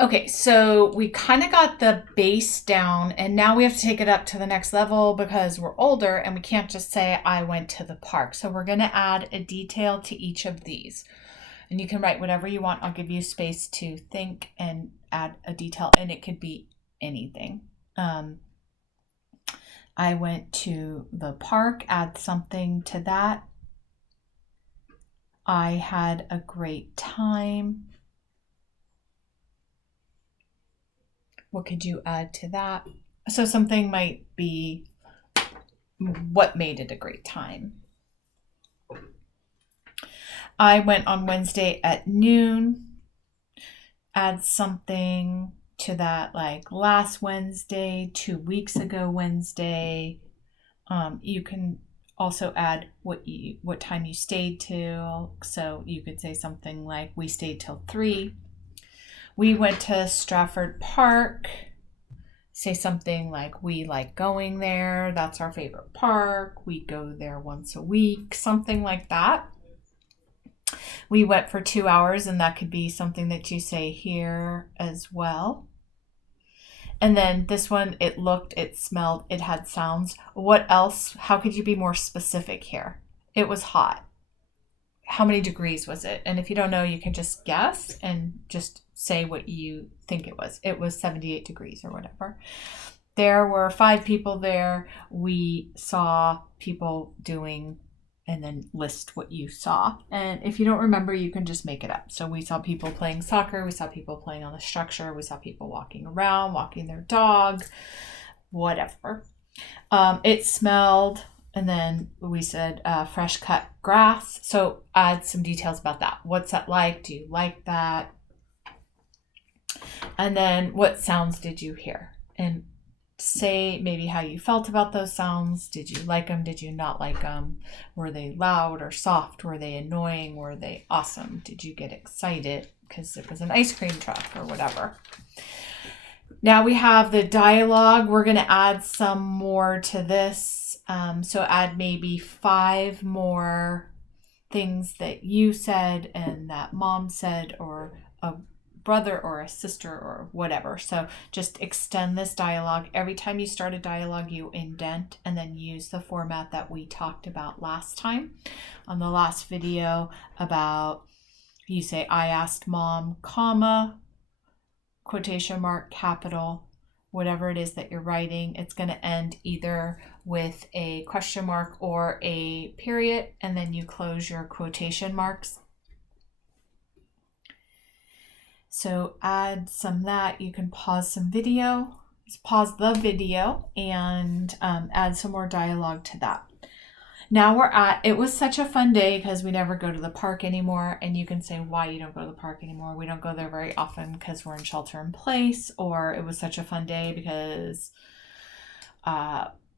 Okay, so we kind of got the base down, and now we have to take it up to the next level because we're older and we can't just say, I went to the park. So we're going to add a detail to each of these. And you can write whatever you want. I'll give you space to think and add a detail, and it could be anything. I went to the park, add something to that. I had a great time. What could you add to that? So something might be what made it a great time. I went on Wednesday at noon. Add something to that, like last Wednesday, 2 weeks ago Wednesday. You can also add what time you stayed till. So you could say something like, we stayed till 3. We went to Stratford Park. Say something like, we like going there. That's our favorite park. We go there once a week. Something like that. We went for 2 hours, and that could be something that you say here as well. And then this one, it looked, it smelled, it had sounds. What else? How could you be more specific here? It was hot. How many degrees was it? And if you don't know, you can just guess and just say what you think it was. It was 78 degrees or whatever. There were 5 people there. We saw people doing, and then list what you saw. And if you don't remember, you can just make it up. So we saw people playing soccer. We saw people playing on the structure. We saw people walking around, walking their dog, whatever. It smelled. And then we said fresh cut grass. So add some details about that. What's that like? Do you like that? And then what sounds did you hear? And say maybe how you felt about those sounds. Did you like them? Did you not like them? Were they loud or soft? Were they annoying? Were they awesome? Did you get excited because it was an ice cream truck or whatever? Now we have the dialogue. We're going to add some more to this. So add maybe 5 more things that you said and that mom said, or a brother or a sister or whatever. So just extend this dialogue. Every time you start a dialogue, you indent and then use the format that we talked about last time on the last video about, you say, I asked mom, comma, quotation mark, capital, whatever it is that you're writing. It's going to end either with a question mark or a period, and then you close your quotation marks. So add some that. You can pause some video, just pause the video, and add some more dialogue to that. Now we're at, it was such a fun day because we never go to the park anymore. And you can say why you don't go to the park anymore. We don't go there very often because we're in shelter in place, or it was such a fun day because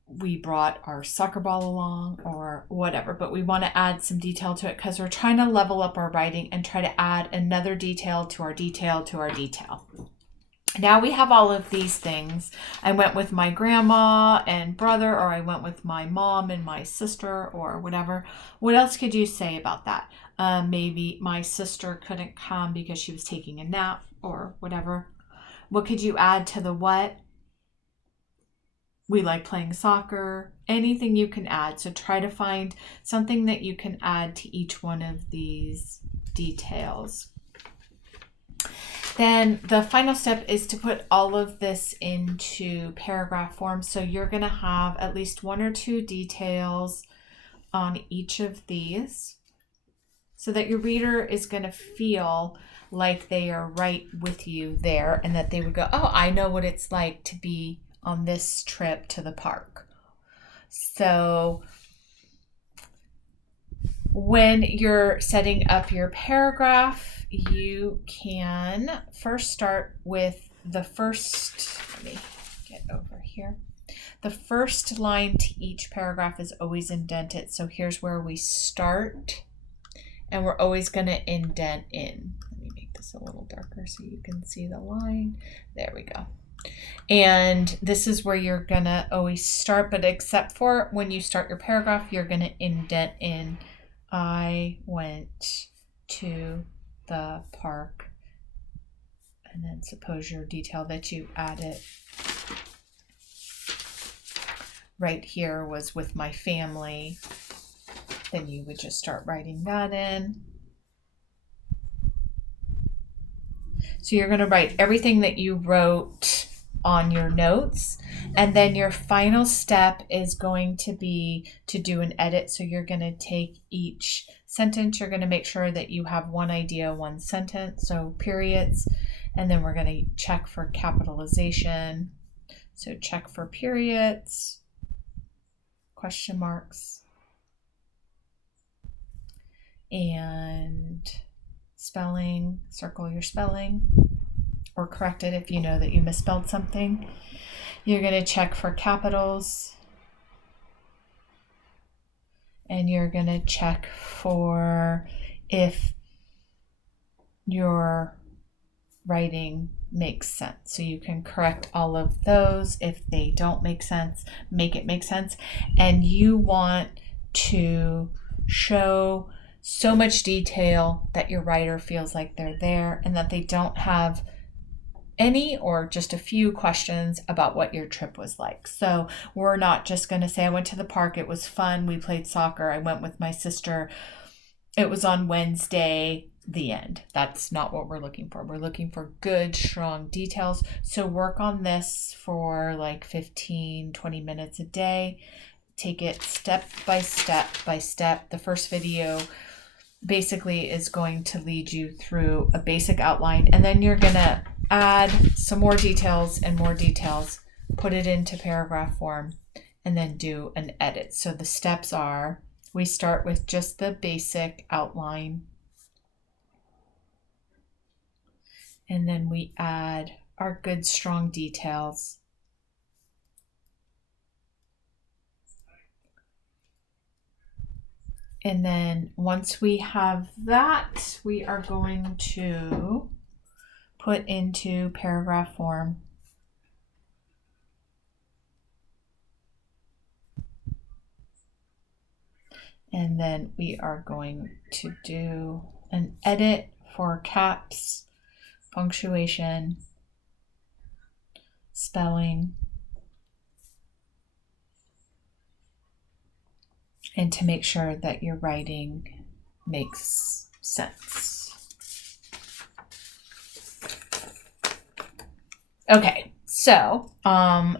we brought our soccer ball along or whatever. But we want to add some detail to it because we're trying to level up our writing and try to add another detail to our detail to our detail. Now we have all of these things. I went with my grandma and brother, or I went with my mom and my sister, or whatever. What else could you say about that? Maybe my sister couldn't come because she was taking a nap or whatever. What could you add to the what? We like playing soccer. Anything you can add. So try to find something that you can add to each one of these details. Then the final step is to put all of this into paragraph form. So you're going to have at least 1 or 2 details on each of these so that your reader is going to feel like they are right with you there, and that they would go, oh, I know what it's like to be on this trip to the park. So when you're setting up your paragraph, you can first start with the first, let me get over here. The first line to each paragraph is always indented. So here's where we start, and we're always going to indent in. Let me make this a little darker so you can see the line. There we go. And this is where you're going to always start, but except for when you start your paragraph, you're going to indent in, I went to the park And then suppose your detail that you added right here was with my family, then you would just start writing that in. So you're going to write everything that you wrote on your notes, and then your final step is going to be to do an edit. So you're going to take each sentence, you're going to make sure that you have one idea, one sentence, so periods, and then we're going to check for capitalization. So check for periods, question marks, and spelling, circle your spelling, or correct it if you know that you misspelled something. You're going to check for capitals, and you're going to check for if your writing makes sense. So you can correct all of those. If they don't make sense, make it make sense. And you want to show so much detail that your writer feels like they're there and that they don't have any or just a few questions about what your trip was like. So we're not just going to say, I went to the park, it was fun, we played soccer, I went with my sister, it was on Wednesday, the end. That's not what we're looking for. We're looking for good, strong details. So work on this for like 15, 20 minutes a day. Take it step by step by step. The first video basically is going to lead you through a basic outline, and then you're going to add some more details and more details, put it into paragraph form, and then do an edit. So the steps are, we start with just the basic outline, and then we add our good, strong details. And then once we have that, we are going to put into paragraph form. And then we are going to do an edit for caps, punctuation, spelling, and to make sure that your writing makes sense. Okay, so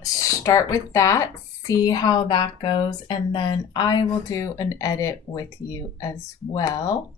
start with that, see how that goes, and then I will do an edit with you as well.